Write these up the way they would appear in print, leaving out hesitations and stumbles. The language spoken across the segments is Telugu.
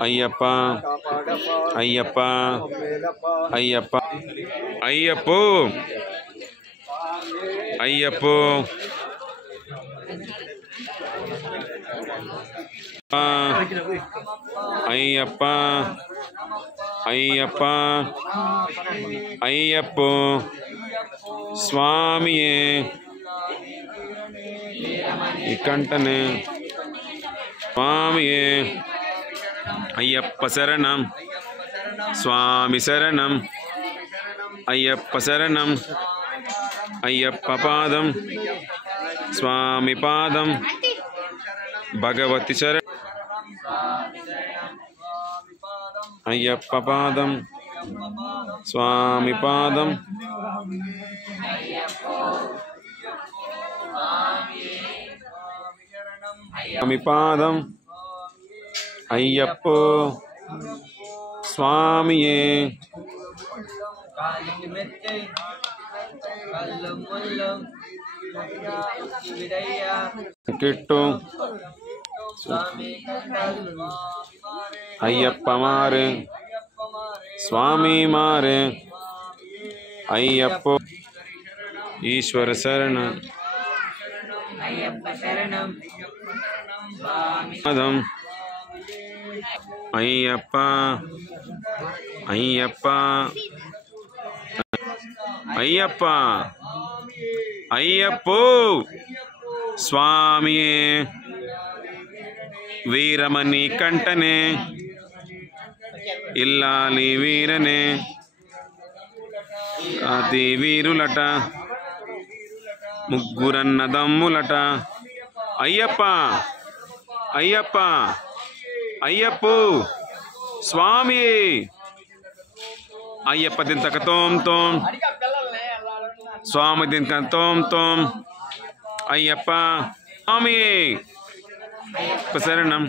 అయ్యప్ప అయ్యప్ప అయ్యప్ప అయ్యప్పో అయ్యప్పో అయ్యప్ప అయ్యప్ప అయ్యప్పో స్వామియే ఇకంటనే స్వామియే అయ్యప్ప శరణం స్వామి శరణం అయ్యప్ప శరణం అయ్యప్ప పాదం స్వామి పాదం భగవతి శరణం అయ్యప్ప పాదం స్వామి పాదం స్వామి పాదం అయ్యప్పో స్వామియే కిట్టు అయ్యప్ప మారే స్వామి మారే అయ్యప్పో ఈశ్వర శరణం పాదం అయ్యప్ప అయ్యప్ప అయ్యప్ప అయ్యప్పో స్వామియే వీరమణి కంటనే ఇల్లాలి వీరనే అతి వీరులట ముగ్గురన్నదమ్ములట అయ్యప్ప అయ్యప్ప అయ్యప్పో స్వామి అయ్యప్ప దింతక తోం తోం స్వామి దింతక తోం తోం అయ్యప్ప స్వామి శరణం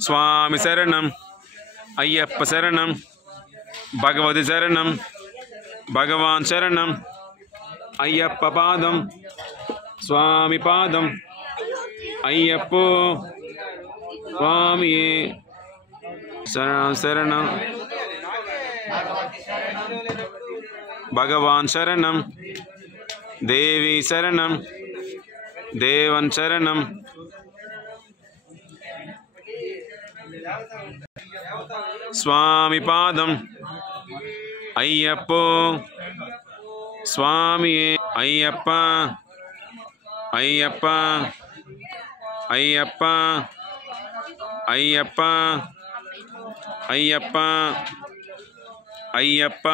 స్వామి శరణం అయ్యప్ప శరణం భగవతి శరణం భగవాన్ శరణం అయ్యప్ప పాదం స్వామి పాదం అయ్యప్పో స్వామి శరణం భగవాన్ శరణం దేవి శరణం దేవన్ శరణం స్వామి పాదం అయ్యప్పో స్వామి అయ్యప్ప అయ్యప్ప అయ్యప్ప అయ్యప్ప అయ్యప్ప అయ్యప్ప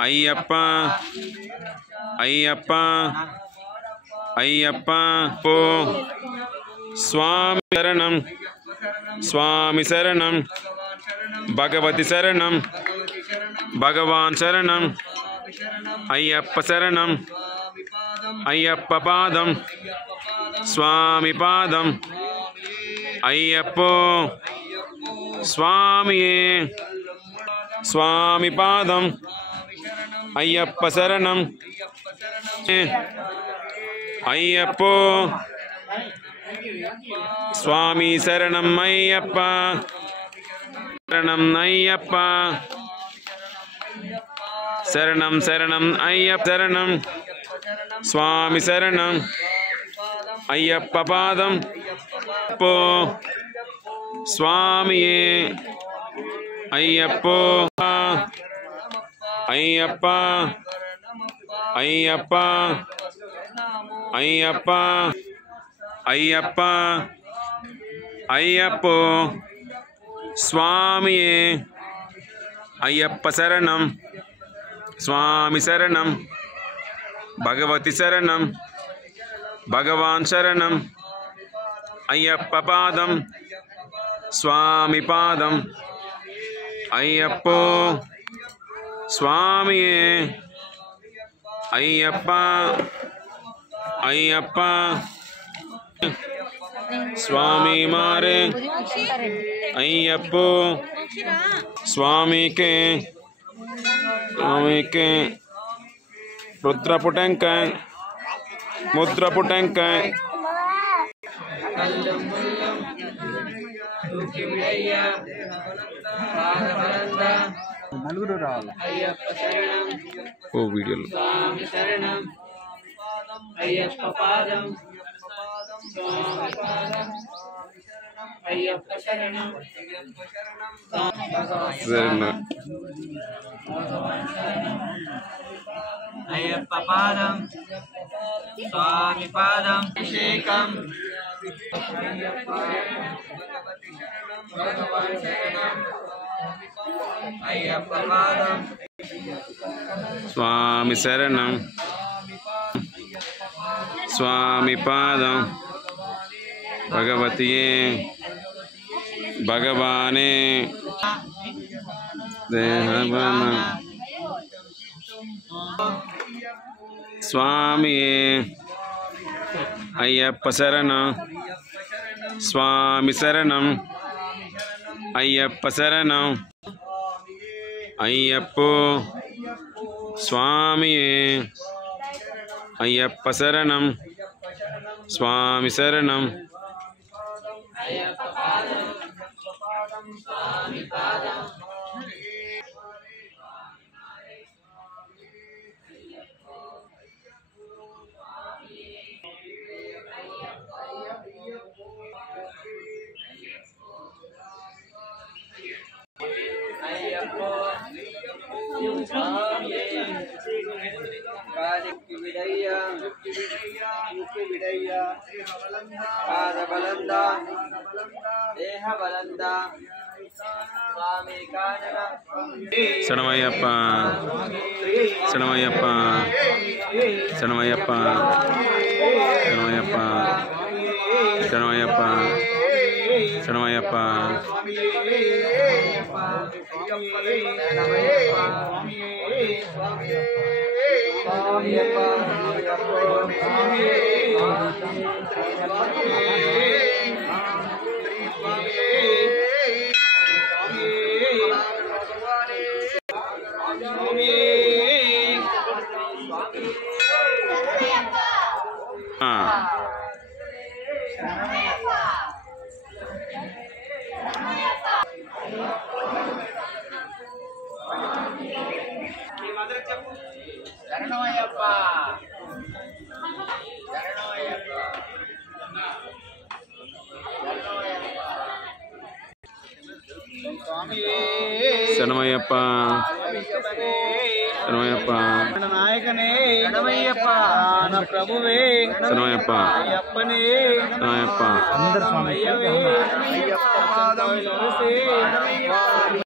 అయ్యప్ప అయ్యప్ప అయ్యప్ప పో స్వామి శరణం స్వామి శరణం భగవతి శరణం భగవాన్ శరణం అయ్యప్ప శరణం అయ్యప్ప పాదం స్వామి పాదం అయ్యప్పో స్వామి స్వామి పాదం అయ్యప్ప శరణం అయ్యప్పో స్వామి శరణం అయ్యప్ప శరణం అయ్యప్ప శరణం శరణం అయ్యప్ప శరణం స్వామి శరణం అయ్యప్ప పాదం పో స్వామి అయ్యప్పో అయ్యప్ప అయ్యప్ప అయ్యప్ప అయ్యప్ప అయ్యప్పో స్వామి అయ్యప్ప శరణం స్వామి శరణం భగవతి శరణం భగవాన్ శరణం అయ్యప్ప పాదం స్వామి పాదం అయ్యప్పో స్వామియే అయ్యప్ప అయ్యప్ప స్వామి మారే అయ్యప్పో స్వామికే స్వామికే రుద్రపుటంకాయ ముద్రపుటంకాయ నలుగురు రావాలి. ఓ వీడియోలో స్వామి శరణం అయ్యప్ప పాదం స్వామి పాదం అయ్యప్ప శరణం సరేనా అయ్యప్ప పాదం స్వామి పాదం అభిషేకం అయ్యప్ప పాదం స్వామి శరణం స్వామి పాదం భగవతియే భగవానే దేహవన స్వామియే అయ్యప్ప శరణం స్వామి శరణం అయ్యప్ప శరణం అయ్యప్పో స్వామియే అయ్యప్ప శరణం స్వామి శరణం శరణమయ్యప్ప శరణమయ్యప్ప శరణమయ్యప్ప శరణమయ్యప్ప శరణమయ్యప్ప శరణమయ్యప్ప శరణమయ్యప్ప శరణమయ్యప్ప నాయకనే శరణమయ్యప్ప నా ప్రభువే శరణమయ్యప్ప అయ్యప్పనే శరణమయ్యప్ప అందరు స్వామి అయ్యప్ప పాదం